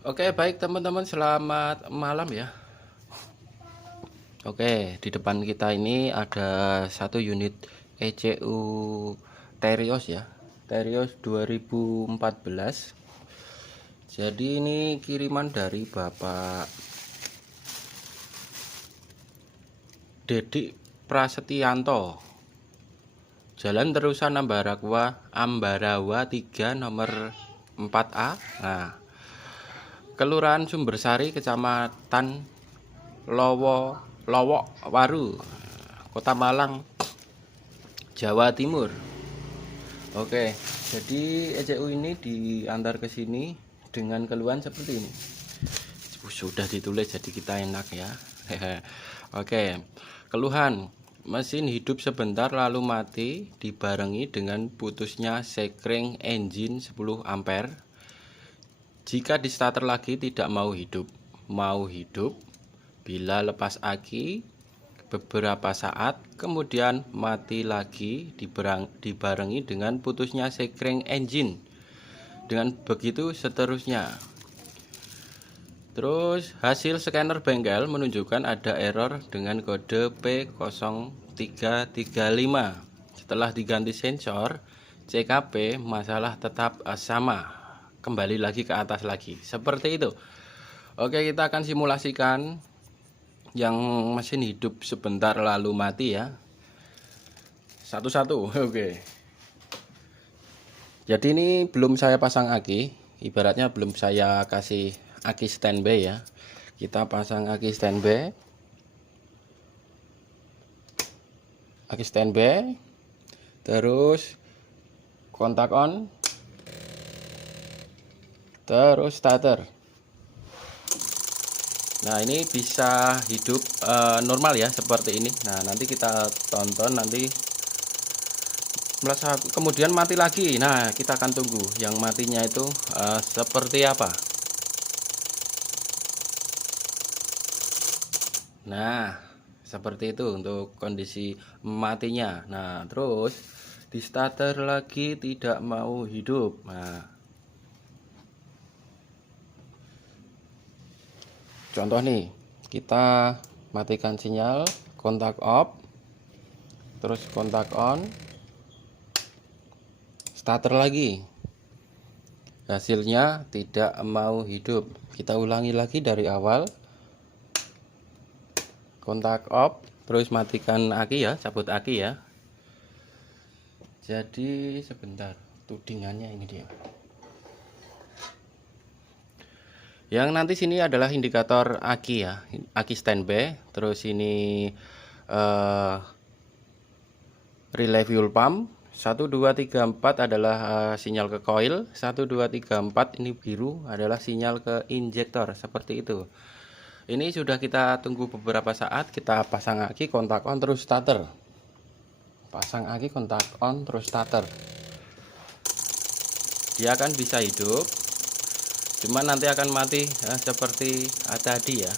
Oke, baik teman-teman, selamat malam ya. Oke, di depan kita ini ada satu unit ECU Terios ya. Terios 2014. Jadi ini kiriman dari Bapak Dedi Prasetyanto. Jalan Terusan Ambarawa 3 nomor 4A. Nah, Kelurahan Sumbersari, Kecamatan Lowok Waru, Kota Malang, Jawa Timur. Oke, jadi ECU ini diantar ke sini dengan keluhan seperti ini. Sudah ditulis jadi kita enak ya. Oke, keluhan mesin hidup sebentar lalu mati dibarengi dengan putusnya sekring engine 10 ampere. Jika di starter lagi tidak mau hidup. Mau hidup bila lepas aki beberapa saat kemudian mati lagi dibarengi dengan putusnya sekring engine. Dengan begitu seterusnya. Terus hasil scanner bengkel menunjukkan ada error dengan kode P0335. Setelah diganti sensor CKP masalah tetap sama. Kembali lagi ke atas lagi. Seperti itu. Oke, kita akan simulasikan yang mesin hidup sebentar lalu mati ya. Satu-satu. Oke. Jadi ini belum saya pasang aki. Ibaratnya belum saya kasih aki standby ya. Kita pasang aki standby. Aki standby. Terus kontak on. Terus starter. Nah, ini bisa hidup normal ya seperti ini. Nah, nanti kita tonton nanti kemudian mati lagi. Nah, kita akan tunggu yang matinya itu seperti apa. Nah, seperti itu untuk kondisi matinya. Nah, terus di starter lagi tidak mau hidup. Nah, contoh nih, kita matikan sinyal, kontak off, terus kontak on, starter lagi. Hasilnya tidak mau hidup. Kita ulangi lagi dari awal. Kontak off, terus matikan aki ya, cabut aki ya. Jadi sebentar, tudingannya ini dia. Yang nanti sini adalah indikator aki ya, aki standby. Terus ini relay fuel pump. 1 2 3 4 adalah sinyal ke coil. 1 2 3 4 ini biru adalah sinyal ke injektor, seperti itu. Ini sudah kita tunggu beberapa saat. Kita pasang aki, kontak on, terus starter. Pasang aki, kontak on, terus starter. Dia akan bisa hidup, cuman nanti akan mati seperti tadi ya.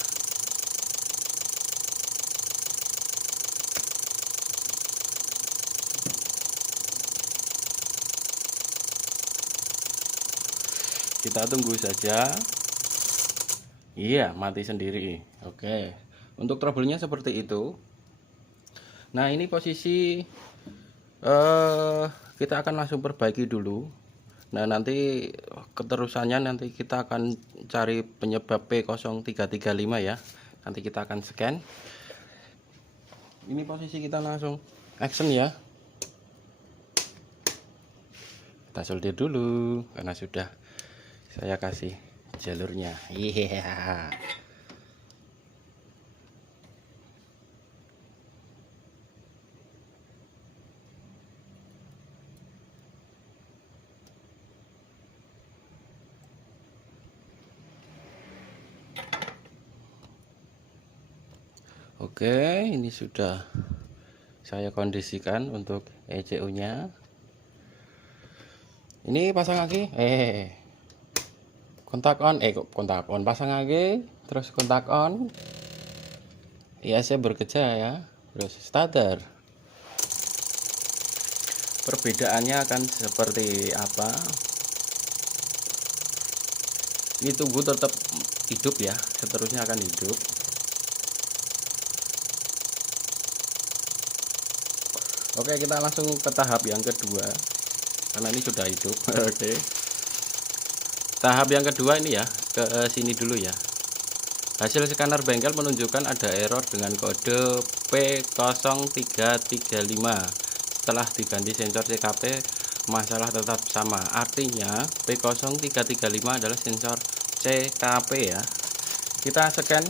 Kita tunggu saja. Iya, mati sendiri. Oke, untuk trouble-nya seperti itu. Nah, ini posisi kita akan langsung perbaiki dulu. Nah, nanti keterusannya nanti kita akan cari penyebab P0335 ya. Nanti kita akan scan. Ini posisi kita langsung action ya. Kita solder dulu karena sudah saya kasih jalurnya. Iya. Yeah. Oke, ini sudah saya kondisikan untuk ECU nya. Ini pasang lagi. Kontak on, pasang lagi, terus kontak on. IAC bekerja ya. Terus starter. Perbedaannya akan seperti apa? Ini tunggu tetap hidup ya, seterusnya akan hidup. Oke, kita langsung ke tahap yang kedua karena ini sudah hidup. Oke, tahap yang kedua ini ya, ke sini dulu ya. Hasil scanner bengkel menunjukkan ada error dengan kode P0335. Setelah diganti sensor CKP, masalah tetap sama. Artinya P0335 adalah sensor CKP ya. Kita scan,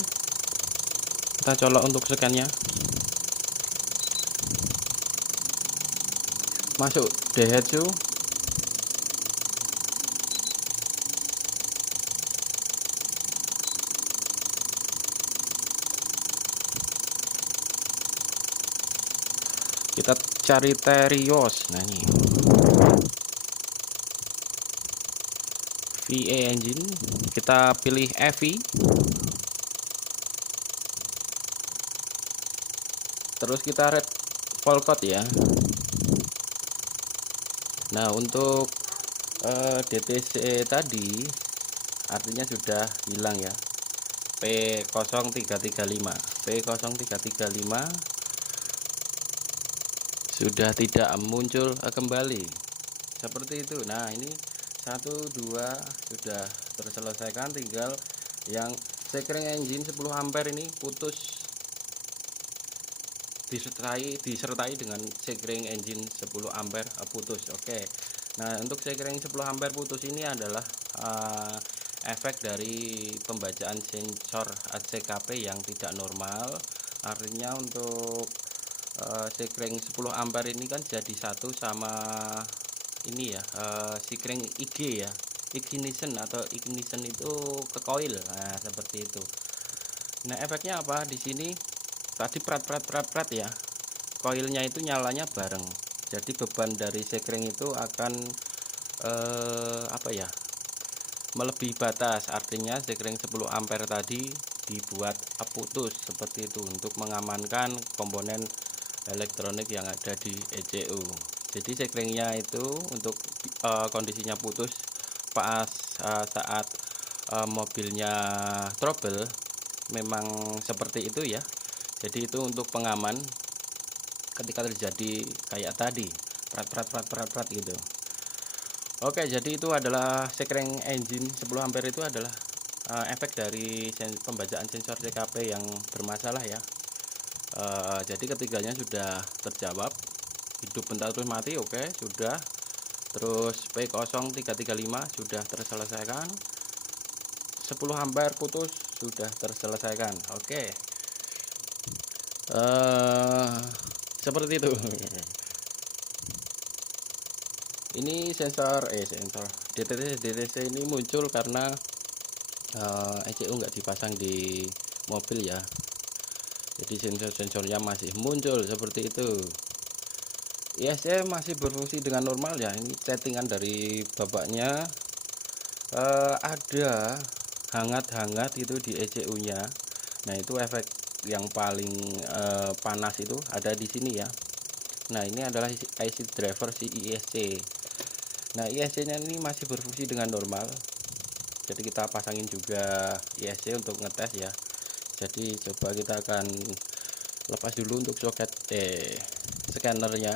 kita colok untuk scannya. Masuk Daihatsu. Kita cari Terios. Nah ini VA engine, kita pilih EV, terus kita red Volcode ya. Nah untuk DTC tadi artinya sudah hilang ya, P0335 sudah tidak muncul kembali seperti itu. Nah ini 1 2 sudah terselesaikan, tinggal yang sekring engine 10 ampere ini putus, disertai dengan sekring engine 10 ampere putus. Oke, nah untuk sekring 10 ampere putus ini adalah efek dari pembacaan sensor CKP yang tidak normal. Artinya untuk sekring 10 ampere ini kan jadi satu sama ini ya, sekring IG ya, ignition atau ignition itu ke coil. Nah seperti itu. Nah efeknya apa di sini? Tadi prat ya, koilnya itu nyalanya bareng, jadi beban dari sekring itu akan apa ya, melebihi batas. Artinya sekring 10 ampere tadi dibuat putus seperti itu untuk mengamankan komponen elektronik yang ada di ECU. Jadi sekringnya itu untuk kondisinya putus pas saat mobilnya trouble, memang seperti itu ya. Jadi itu untuk pengaman ketika terjadi kayak tadi prat gitu. Oke, jadi itu adalah sekring engine 10 ampere itu adalah efek dari pembacaan sensor CKP yang bermasalah ya. Jadi ketiganya sudah terjawab, hidup bentar terus mati, oke sudah. Terus P0335 sudah terselesaikan, 10 ampere putus sudah terselesaikan. Oke. Seperti itu. Ini sensor DTC ini muncul karena ECU nggak dipasang di mobil ya, jadi sensor-sensornya masih muncul seperti itu. ISC masih berfungsi dengan normal ya. Ini settingan dari bapaknya, ada hangat-hangat itu di ECU nya. Nah itu efek yang paling panas itu ada di sini ya. Nah ini adalah IC driver si ISC. Nah ISC nya ini masih berfungsi dengan normal, jadi kita pasangin juga ISC untuk ngetes ya. Jadi coba kita akan lepas dulu untuk soket scannernya.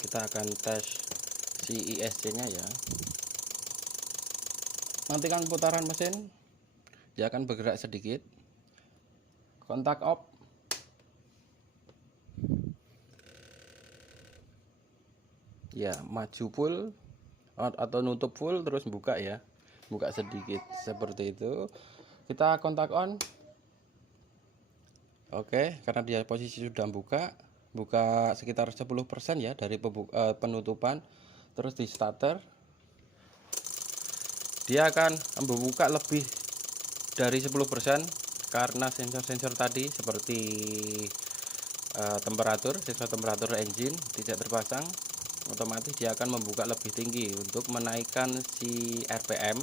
Kita akan tes si ISC nya ya. Nantikan putaran mesin, dia akan bergerak sedikit. Kontak off. Ya, maju full atau nutup full terus buka ya. Buka sedikit seperti itu. Kita kontak on. Oke, karena dia posisi sudah buka sekitar 10% ya dari penutupan. Terus di starter dia akan membuka lebih dari 10% karena sensor-sensor tadi seperti sensor temperatur engine tidak terpasang. Otomatis dia akan membuka lebih tinggi untuk menaikkan si RPM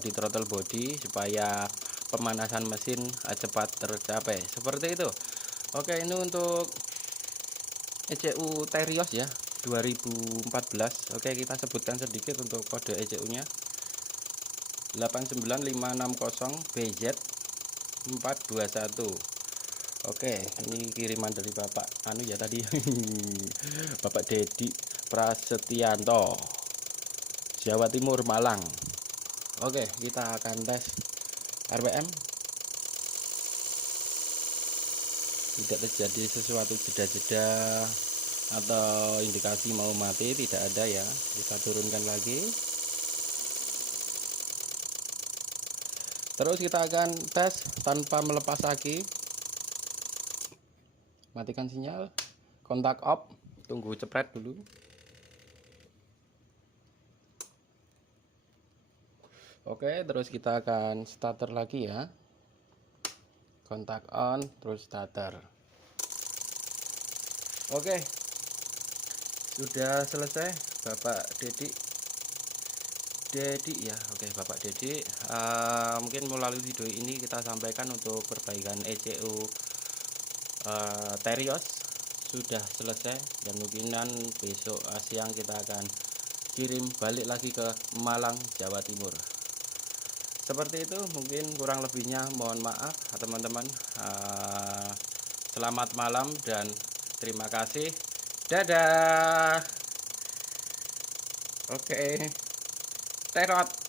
di throttle body supaya pemanasan mesin cepat tercapai seperti itu. Oke, ini untuk ECU Terios ya 2014. Oke, kita sebutkan sedikit untuk kode ECU nya 89560 BZ 421. Oke, ini kiriman dari Bapak anu ya tadi Bapak Dedi Prasetyanto, Jawa Timur, Malang. Oke, kita akan tes RPM. Tidak terjadi sesuatu jeda-jeda atau indikasi mau mati, tidak ada ya. Kita turunkan lagi. Terus kita akan tes tanpa melepas aki. Matikan sinyal, kontak off, tunggu cepret dulu. Oke, terus kita akan starter lagi ya. Kontak on, terus starter. Oke, sudah selesai Bapak Dedi ya. Oke, Bapak Dedi, mungkin melalui video ini kita sampaikan untuk perbaikan ECU Terios sudah selesai, dan mungkinan besok siang kita akan kirim balik lagi ke Malang, Jawa Timur. Seperti itu, mungkin kurang lebihnya mohon maaf teman-teman. Selamat malam dan terima kasih. Dadah. Oke. Terot.